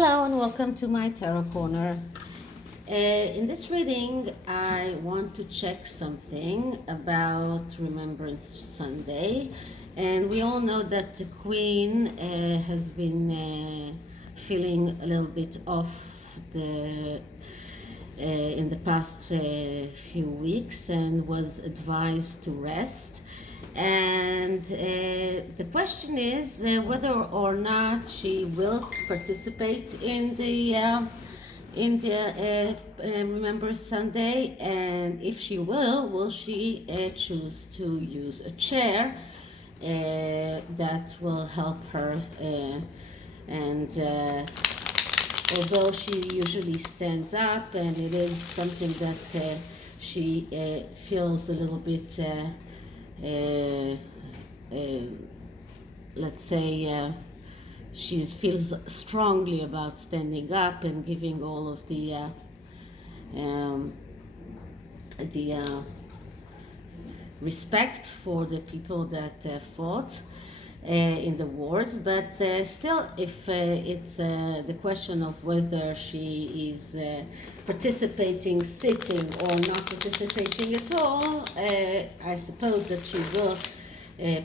Hello and welcome to my Tarot Corner. In this reading, I want to check something about Remembrance Sunday. And we all know that the Queen has been feeling a little bit off in the past few weeks and was advised to rest. And the question is whether or not she will participate in the Remember Sunday, and if she will she choose to use a chair that will help her, and although she usually stands up, and it is something that she feels a little bit let's say she feels strongly about standing up and giving all of the respect for the people that fought in the wars, but still, if it's the question of whether she is participating, sitting, or not participating at all, I suppose that she will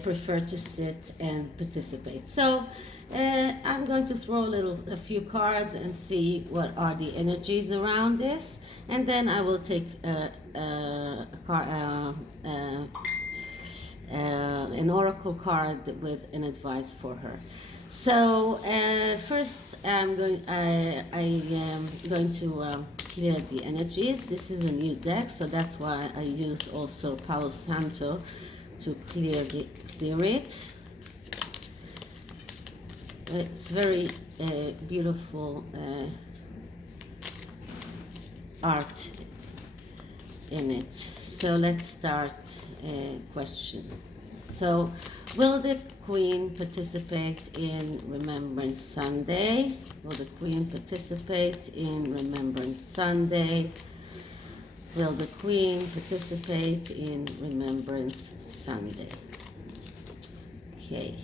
prefer to sit and participate. So I'm going to throw a few cards and see what are the energies around this, and then I will take an oracle card with an advice for her. So first, I am going to clear the energies. This is a new deck, so that's why I used also Palo Santo to clear it. It's very beautiful art in it. So let's start question. So, will the Queen participate in Remembrance Sunday? Will the Queen participate in Remembrance Sunday? Will the Queen participate in Remembrance Sunday? Okay.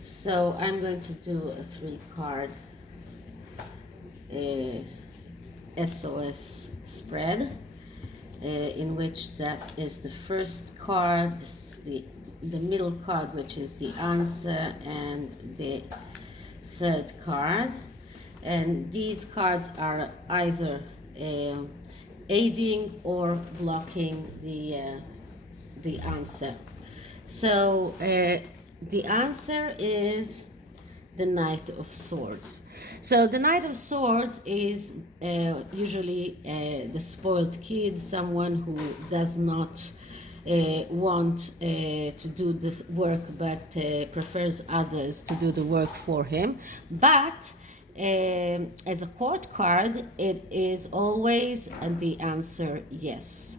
So I'm going to do a 3-card SOS spread, in which that is the first card, the middle card, which is the answer, and the third card. And these cards are either aiding or blocking the answer. So the answer is the Knight of Swords. So the Knight of Swords is usually the spoiled kid, someone who does not want to do the work, but prefers others to do the work for him. But as a court card, it is always the answer yes.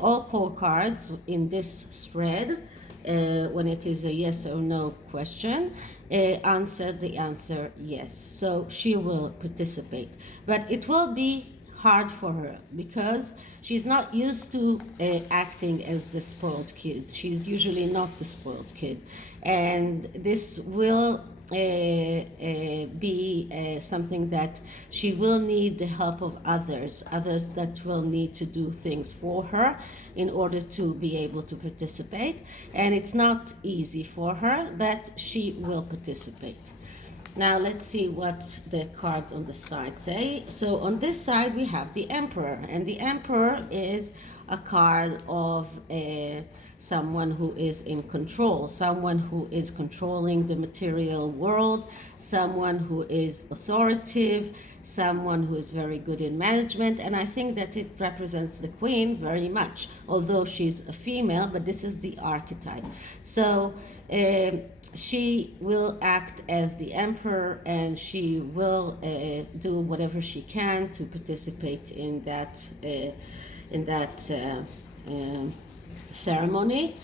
All court cards in this spread, when it is a yes or no question, answer the answer yes. So she will participate, but it will be hard for her because she's not used to acting as the spoiled kid. She's usually not the spoiled kid, and this will be something that she will need the help of others that will need to do things for her in order to be able to participate. And it's not easy for her, but she will participate. Now let's see what the cards on the side say. So on this side we have the Emperor, and the Emperor is a card of someone who is in control, someone who is controlling the material world, someone who is authoritative, someone who is very good in management. And I think that it represents the Queen very much, although she's a female, but this is the archetype. So she will act as the Emperor, and she will do whatever she can to participate in that ceremony.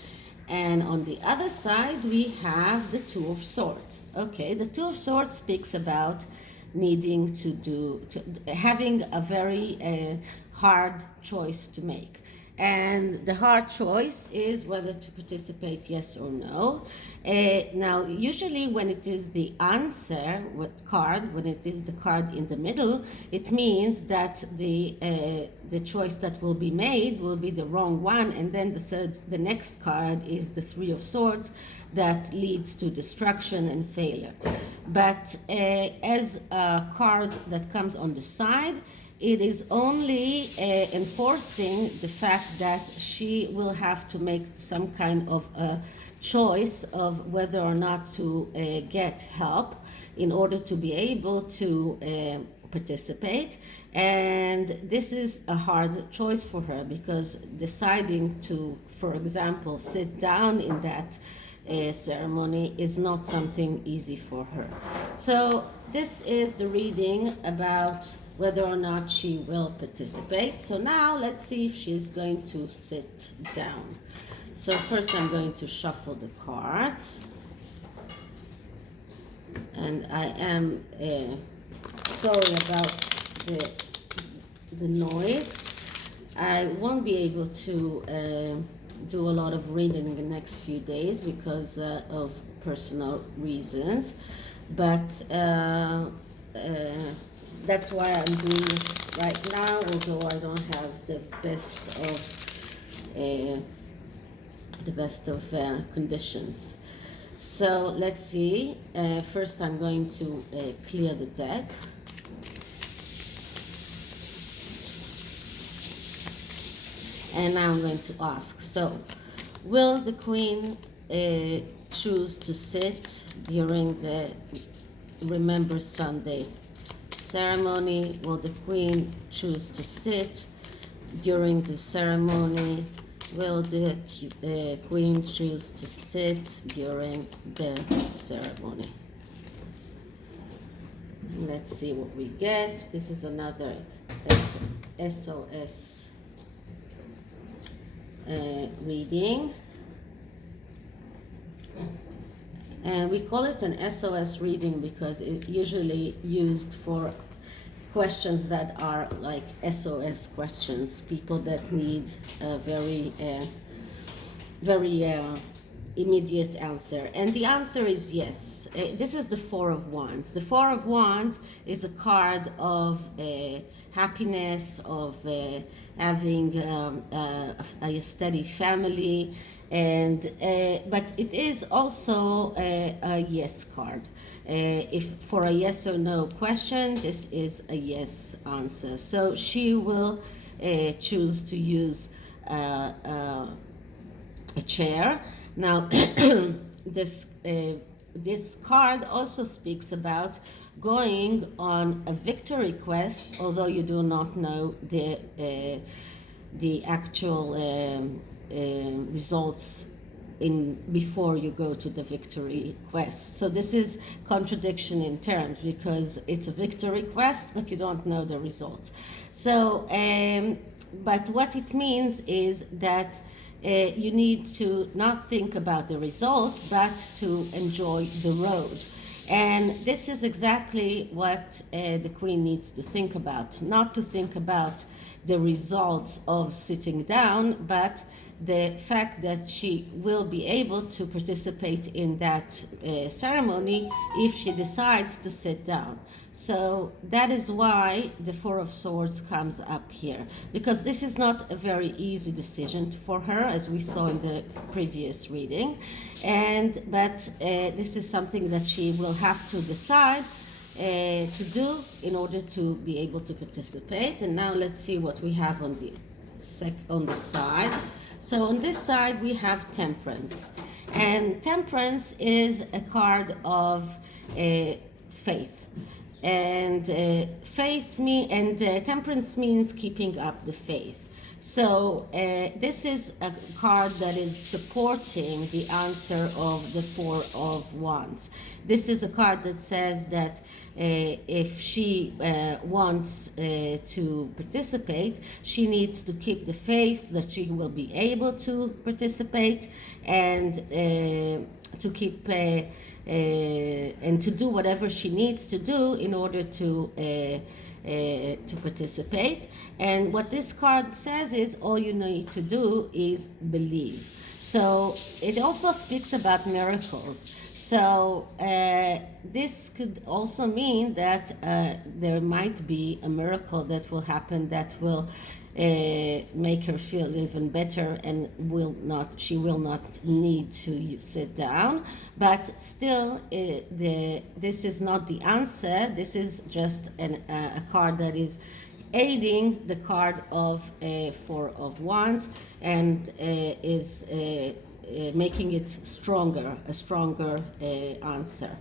And on the other side we have the Two of Swords. Okay, the Two of Swords speaks about needing to having a very hard choice to make. And the hard choice is whether to participate, yes or no. Now, usually when it is the answer card, when it is the card in the middle, it means that the choice that will be made will be the wrong one, and then the next card is the Three of Swords, that leads to destruction and failure. But as a card that comes on the side, it is only enforcing the fact that she will have to make some kind of a choice of whether or not to get help in order to be able to participate. And this is a hard choice for her, because deciding to, for example, sit down in that ceremony is not something easy for her. So this is the reading about whether or not she will participate. So now let's see if she's going to sit down. So first I'm going to shuffle the cards. And I am sorry about the noise. I won't be able to do a lot of reading in the next few days because of personal reasons, but that's why I'm doing this right now, although I don't have the best of conditions. So let's see. First I'm going to clear the deck. And now I'm going to ask, so will the Queen choose to sit during the Remember Sunday ceremony? Will the Queen choose to sit during the ceremony? Will the Queen choose to sit during the ceremony? Let's see what we get. This is another SOS reading, and we call it an SOS reading because it's usually used for questions that are like SOS questions, people that need a very immediate answer. And the answer is yes. This is the Four of Wands. The Four of Wands is a card of happiness, of having a steady family, and but it is also a yes card. If for a yes or no question, this is a yes answer. So she will choose to use a chair. Now, this card also speaks about going on a victory quest, although you do not know the actual results before you go to the victory quest. So this is contradiction in terms, because it's a victory quest, but you don't know the results. So, but what it means is that you need to not think about the results, but to enjoy the road. And this is exactly what the Queen needs to think about. Not to think about the results of sitting down, but the fact that she will be able to participate in that ceremony if she decides to sit down. So that is why the Four of Swords comes up here, because this is not a very easy decision for her, as we saw in the previous reading, but this is something that she will have to decide to do in order to be able to participate. And now let's see what we have on the side. So on this side we have Temperance, and Temperance is a card of faith. And temperance means keeping up the faith. So this is a card that is supporting the answer of the Four of Wands. This is a card that says that if she wants to participate, she needs to keep the faith that she will be able to participate, and to keep and to do whatever she needs to do in order to participate. And what this card says is all you need to do is believe. So it also speaks about miracles. So this could also mean that there might be a miracle that will happen that will make her feel even better, and she will not need to sit down. But still, this is not the answer. This is just a card that is aiding the card of Four of Wands, and is making it a stronger answer.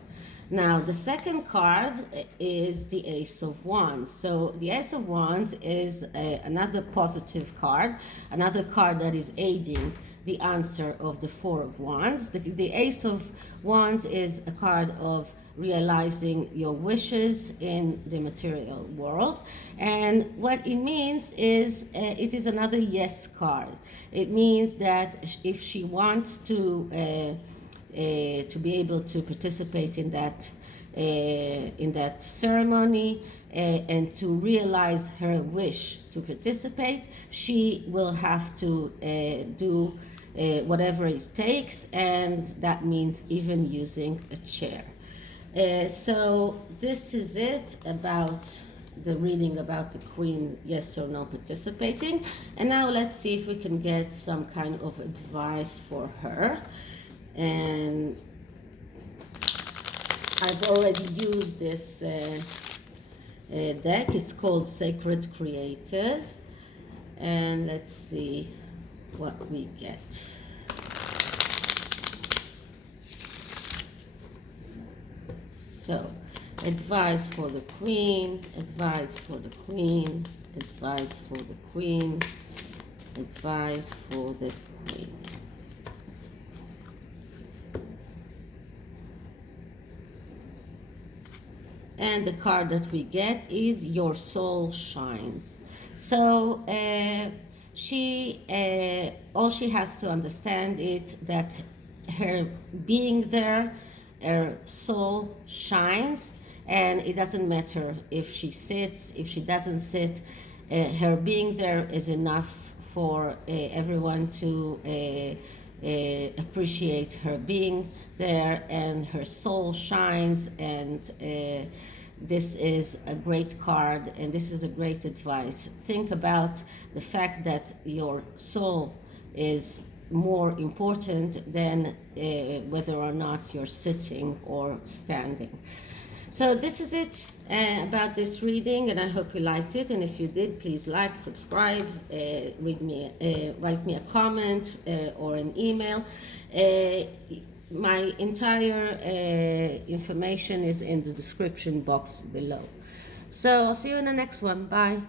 Now, the second card is the Ace of Wands. So the Ace of Wands is another positive card, another card that is aiding the answer of the Four of Wands. The Ace of Wands is a card of realizing your wishes in the material world, and what it means is it is another yes card. It means that if she wants to be able to participate in that ceremony and to realize her wish to participate, she will have to do whatever it takes, and that means even using a chair. So this is it about the reading about the Queen, yes or no participating. And now let's see if we can get some kind of advice for her. And I've already used this deck. It's called Sacred Creators. And let's see what we get. So, advice for the Queen, advice for the Queen, advice for the Queen, advice for the Queen. And the card that we get is Your Soul Shines. So, all she has to understand is that her being there, her soul shines, and it doesn't matter if she sits, if she doesn't sit. Her being there is enough for everyone to appreciate her being there, and her soul shines. And this is a great card, and this is a great advice. Think about the fact that your soul is more important than whether or not you're sitting or standing. So this is it about this reading, and I hope you liked it. And if you did, please like, subscribe, write me a comment or an email. My entire information is in the description box below. So I'll see you in the next one. Bye.